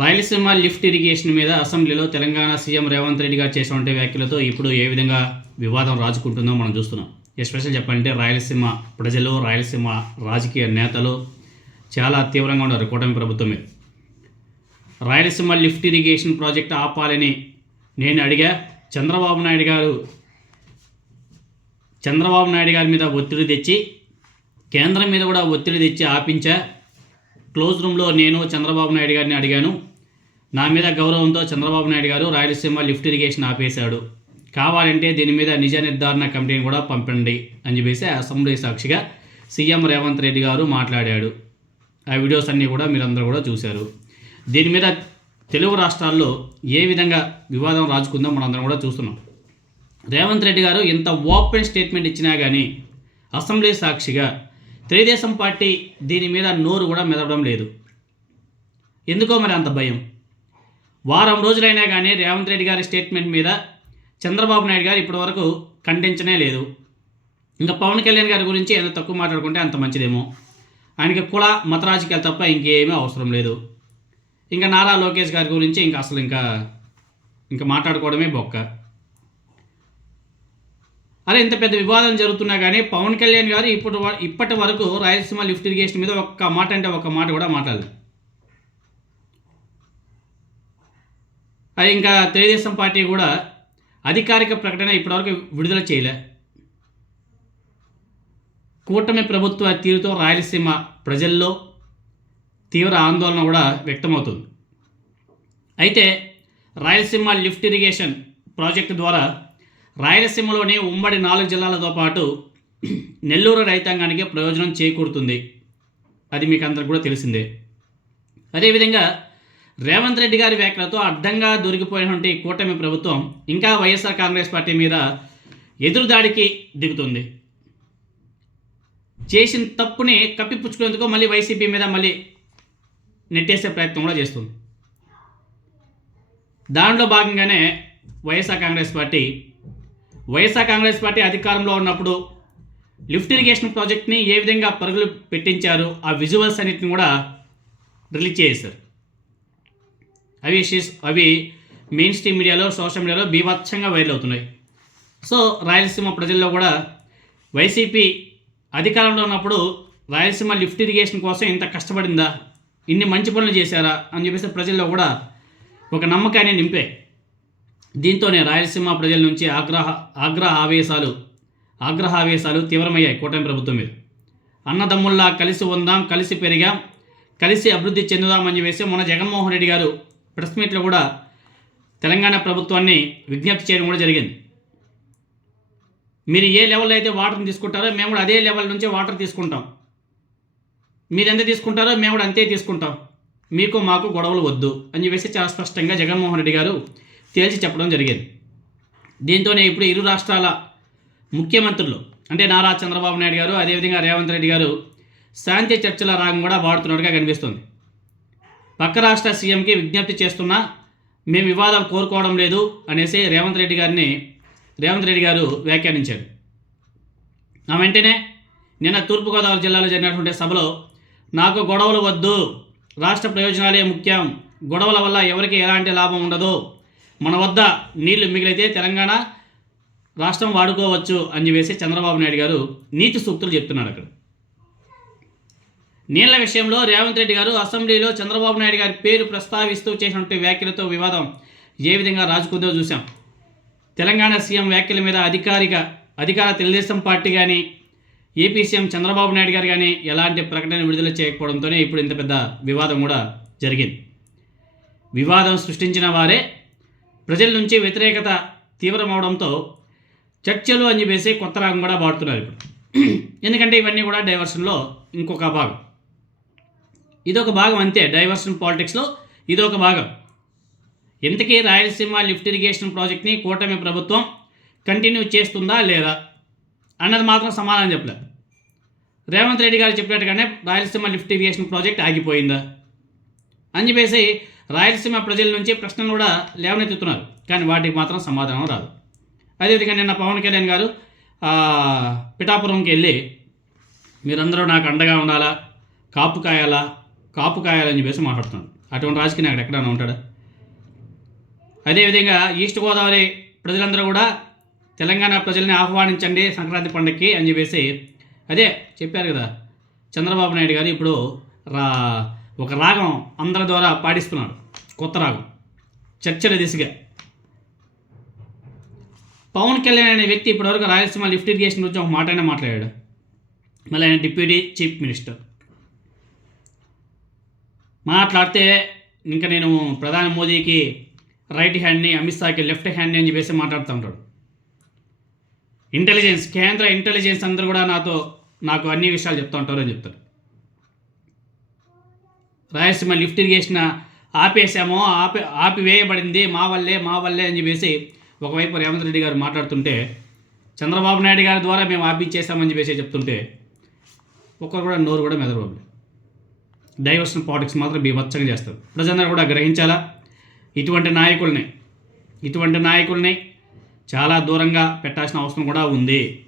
Rayalaseema lift irrigation మీద అసెంబ్లీలో Telangana CM Revanth Reddy గారు చేసినటువంటి వ్యాఖ్యలతో ఇప్పుడు ఏ విధంగా వివాదం రాజుకుంటుందో మనం చూస్తున్నాం. ఎస్పెషల్ చెప్పాలంటే రాయలసీమ ప్రజలు రాయలసీమ రాజకీయ నేతలు చాలా తీవ్రంగా ఉన్నారు కూటమి ప్రభుత్వం మీద. రాయలసీమ లిఫ్ట్ ఇరిగేషన్ ప్రాజెక్ట్ ఆపాలని నేను అడిగా. చంద్రబాబు నాయుడు గారు చంద్రబాబు నాయుడు గారి మీద ఒత్తిడి తెచ్చి కేంద్రం మీద కూడా ఒత్తిడి తెచ్చి ఆపించా. క్లోజ్ రూమ్లో నేను చంద్రబాబు నాయుడు గారిని అడిగాను. నా మీద గౌరవంతో చంద్రబాబు నాయుడు గారు రాయలసీమ లిఫ్ట్ ఇరిగేషన్ ఆపేశాడు. కావాలంటే దీని మీద నిజ నిర్ధారణ కమిటీని కూడా పంపండి అని చెప్పేసి అసెంబ్లీ సాక్షిగా సీఎం రేవంత్ రెడ్డి గారు మాట్లాడాడు. ఆ వీడియోస్ అన్నీ కూడా మీరందరూ కూడా చూశారు. దీని మీద తెలుగు రాష్ట్రాల్లో ఏ విధంగా వివాదం రాజుకుందో మనందరం కూడా చూస్తున్నాం. రేవంత్ రెడ్డి గారు ఇంత ఓపెన్ స్టేట్మెంట్ ఇచ్చినా కానీ అసెంబ్లీ సాక్షిగా తెలుగుదేశం పార్టీ దీని మీద నోరు కూడా మెదవడం లేదు. ఎందుకో మరి అంత భయం? వారం రోజులైనా కానీ రేవంత్ రెడ్డి గారి స్టేట్మెంట్ మీద చంద్రబాబు నాయుడు గారు ఇప్పటి వరకు ఖండించనే లేదు. ఇంకా పవన్ కళ్యాణ్ గారి గురించి ఎంత తక్కువ మాట్లాడుకుంటే అంత మంచిదేమో. ఆయనకి కుల మత రాజకీయాలు తప్ప ఇంకేమీ అవసరం లేదు. ఇంకా నారా లోకేష్ గారి గురించి ఇంకా అసలు ఇంకా ఇంకా మాట్లాడుకోవడమే బొక్క. అరే ఇంత పెద్ద వివాదం జరుగుతున్నా కానీ పవన్ కళ్యాణ్ గారు ఇప్పుడు వ- ఇప్పటి వరకు రాయలసీమ లిఫ్ట్ ఇరిగేషన్ మీద ఒక్క మాట అంటే ఒక్క మాట కూడా మాట్లాడలేదు. అది ఇంకా తెలుగుదేశం పార్టీ కూడా అధికారిక ప్రకటన ఇప్పటివరకు విడుదల చేయలే. కూటమి ప్రభుత్వ తీరుతో రాయలసీమ ప్రజల్లో తీవ్ర ఆందోళన కూడా వ్యక్తమవుతుంది. అయితే రాయలసీమ లిఫ్ట్ ఇరిగేషన్ ప్రాజెక్టు ద్వారా రాయలసీమలోని ఉమ్మడి నాలుగు జిల్లాలతో పాటు నెల్లూరు రైతాంగానికి ప్రయోజనం చేకూరుతుంది. అది మీకు అందరికి కూడా తెలిసిందే. అదేవిధంగా రేవంత్ రెడ్డి గారి వ్యాఖ్యలతో అడ్డంగా దొరికిపోయినటువంటి కూటమి ప్రభుత్వం ఇంకా వైఎస్ఆర్ కాంగ్రెస్ పార్టీ మీద ఎదురుదాడికి దిగుతుంది. చేసిన తప్పుని కప్పిపుచ్చుకునేందుకు మళ్ళీ వైసీపీ మీద మళ్ళీ నెట్టేసే ప్రయత్నం కూడా చేస్తుంది. దానిలో భాగంగానే YSR Congress party YSR Congress party అధికారంలో ఉన్నప్పుడు లిఫ్ట్ ఇరిగేషన్ ప్రాజెక్ట్ని ఏ విధంగా పరుగులు పెట్టించారు ఆ విజువల్స్ అన్నిటిని కూడా రిలీజ్ చేశారు. అవి షీస్- అవి మెయిన్ స్ట్రీమ్ మీడియాలో సోషల్ మీడియాలో బీభత్సంగా వైరల్ అవుతున్నాయి. సో రాయలసీమ ప్రజల్లో కూడా వైసీపీ అధికారంలో ఉన్నప్పుడు రాయలసీమ లిఫ్ట్ ఇరిగేషన్ కోసం ఇంత కష్టపడిందా? ఇన్ని మంచి పనులు చేశారా? అని చెప్పేసి ప్రజల్లో కూడా ఒక నమ్మకాన్ని నింపాయి దీంతోనే రాయలసీమ ప్రజల నుంచి ఆగ్రహ ఆగ్రహ ఆవేశాలు ఆగ్రహ ఆవేశాలు తీవ్రమయ్యాయి కూటమి ప్రభుత్వం మీద. అన్నదమ్ముల్లా కలిసి ఉందాం కలిసి పెరిగాం కలిసి అభివృద్ధి చెందుదామని చెప్పేసి మన జగన్మోహన్ రెడ్డి గారు ప్రెస్ మీట్లో కూడా తెలంగాణ ప్రభుత్వాన్ని విజ్ఞప్తి చేయడం కూడా జరిగింది. మీరు ఏ లెవెల్లో అయితే వాటర్ని తీసుకుంటారో మేము కూడా అదే లెవెల్ నుంచి వాటర్ తీసుకుంటాం. మీరు ఎంత తీసుకుంటారో మేము కూడా అంతే తీసుకుంటాం. మీకు మాకు గొడవలు వద్దు అని చెప్పేసి చాలా స్పష్టంగా జగన్మోహన్ రెడ్డి గారు తేల్చి చెప్పడం జరిగింది. దీంతోనే ఇప్పుడు ఇరు రాష్ట్రాల ముఖ్యమంత్రులు అంటే నారా చంద్రబాబు నాయుడు గారు అదేవిధంగా రేవంత్ రెడ్డి గారు శాంతి చర్చల రాగం కూడా వాడుతున్నట్టుగా కనిపిస్తుంది. పక్క రాష్ట్ర సీఎంకి విజ్ఞప్తి చేస్తున్నా మేము వివాదం కోరుకోవడం లేదు అనేసి రేవంత్ రెడ్డి గారిని రేవంత్ రెడ్డి గారు వ్యాఖ్యానించారు. ఆ వెంటనే నిన్న తూర్పుగోదావరి జిల్లాలో జరిగినటువంటి సభలో నాకు గొడవలు వద్దు రాష్ట్ర ప్రయోజనాలే ముఖ్యం గొడవల వల్ల ఎవరికి ఎలాంటి లాభం ఉండదు మన వద్ద నీళ్ళు మిగిలితే తెలంగాణ రాష్ట్రం వాడుకోవచ్చు అని చెప్పేసి చంద్రబాబు నాయుడు గారు నీతి సూక్తులు చెప్తున్నాడు అక్కడ. నీళ్ళ విషయంలో రేవంత్ రెడ్డి గారు అసెంబ్లీలో చంద్రబాబు నాయుడు గారి పేరు ప్రస్తావిస్తూ చేసినటువంటి వ్యాఖ్యలతో వివాదం ఏ విధంగా రాజుకుందో చూసాం తెలంగాణ సీఎం వ్యాఖ్యల మీద అధికారిక అధికార తెలుగుదేశం పార్టీ కానీ ఏపీ సీఎం చంద్రబాబు నాయుడు గారు కానీ ఎలాంటి ప్రకటన విడుదల చేయకపోవడంతోనే ఇప్పుడు ఇంత పెద్ద వివాదం కూడా జరిగింది. వివాదం సృష్టించిన వారే ప్రజల నుంచి వ్యతిరేకత తీవ్రమవడంతో చర్చలు అని చెప్పేసి కొత్త రాగం కూడా వాడుతున్నారు ఇప్పుడు. ఎందుకంటే ఇవన్నీ కూడా డైవర్షన్లో ఇంకొక భాగం. ఇదొక భాగం అంతే. డైవర్షన్ పాలిటిక్స్లో ఇదొక భాగం. ఇంతకీ రాయలసీమ లిఫ్ట్ ఇరిగేషన్ ప్రాజెక్ట్ని కూటమి ప్రభుత్వం కంటిన్యూ చేస్తుందా లేదా అన్నది మాత్రం సమాధానం చెప్పలేదు రేవంత్ రెడ్డి గారు చెప్పినట్టుగానే రాయలసీమ లిఫ్ట్ ఇరిగేషన్ ప్రాజెక్ట్ ఆగిపోయిందా? అని చెప్పేసి రాయలసీమ ప్రజల నుంచి ప్రశ్నలు కూడా లేవనెత్తుతున్నారు. కానీ వాటికి మాత్రం సమాధానం రాదు. అదేవిధంగా నిన్న పవన్ కళ్యాణ్ గారు పిఠాపురంకి వెళ్ళి మీరందరూ నాకు అండగా ఉండాలా? కాపు కాయాలా? కాపు కాయాలని చెప్పేసి మాట్లాడుతున్నారు అటువంటి రాజకీయ నాయకుడు ఎక్కడైనా ఉంటాడా? అదేవిధంగా ఈస్ట్ గోదావరి ప్రజలందరూ కూడా తెలంగాణ ప్రజల్ని ఆహ్వానించండి సంక్రాంతి పండుగకి అని చెప్పేసి అదే చెప్పారు కదా. చంద్రబాబు నాయుడు గారు ఇప్పుడు రా ఒక రాగం అందరి ద్వారా పాటిస్తున్నాడు కొత్త రాగం. చర్చల దిశగా. పవన్ కళ్యాణ్ అనే వ్యక్తి ఇప్పటివరకు రాయలసీమ లిఫ్ట్ ఇరిగేషన్ గురించి ఒక మాటనే మాట్లాడాడు. మళ్ళీ ఆయన డిప్యూటీ చీఫ్ మినిస్టర్. మాట్లాడితే ఇంకా నేను ప్రధాని మోదీకి రైట్ హ్యాండ్ని అమిత్ షాకి లెఫ్ట్ హ్యాండ్ని అని చెప్పేసి మాట్లాడుతూ ఉంటాడు. ఇంటెలిజెన్స్ కేంద్ర ఇంటెలిజెన్స్ అందరూ కూడా నాతో నాకు అన్ని విషయాలు చెప్తూ ఉంటారు అని చెప్తారు. రాయలసీమ లిఫ్ట్ ఇరిగేషన్ ఆపేసామో ఆపి ఆపివేయబడింది మా వల్లే మా వల్లే అని చెప్పేసి ఒకవైపు రేవంత్ రెడ్డి గారు మాట్లాడుతుంటే చంద్రబాబు నాయుడు గారి ద్వారా మేము ఆపించేసామని చెప్పేసి చెప్తుంటే ఒక్కరు కూడా నోరు కూడా మెదరబాబు డైవర్షన్ పాలిటిక్స్ మాత్రం బీభత్సంగా చేస్తారు. ప్రజలందరూ కూడా గ్రహించాలా? ఇటువంటి నాయకుల్ని ఇటువంటి నాయకుల్ని చాలా దూరంగా పెట్టాల్సిన అవసరం కూడా ఉంది.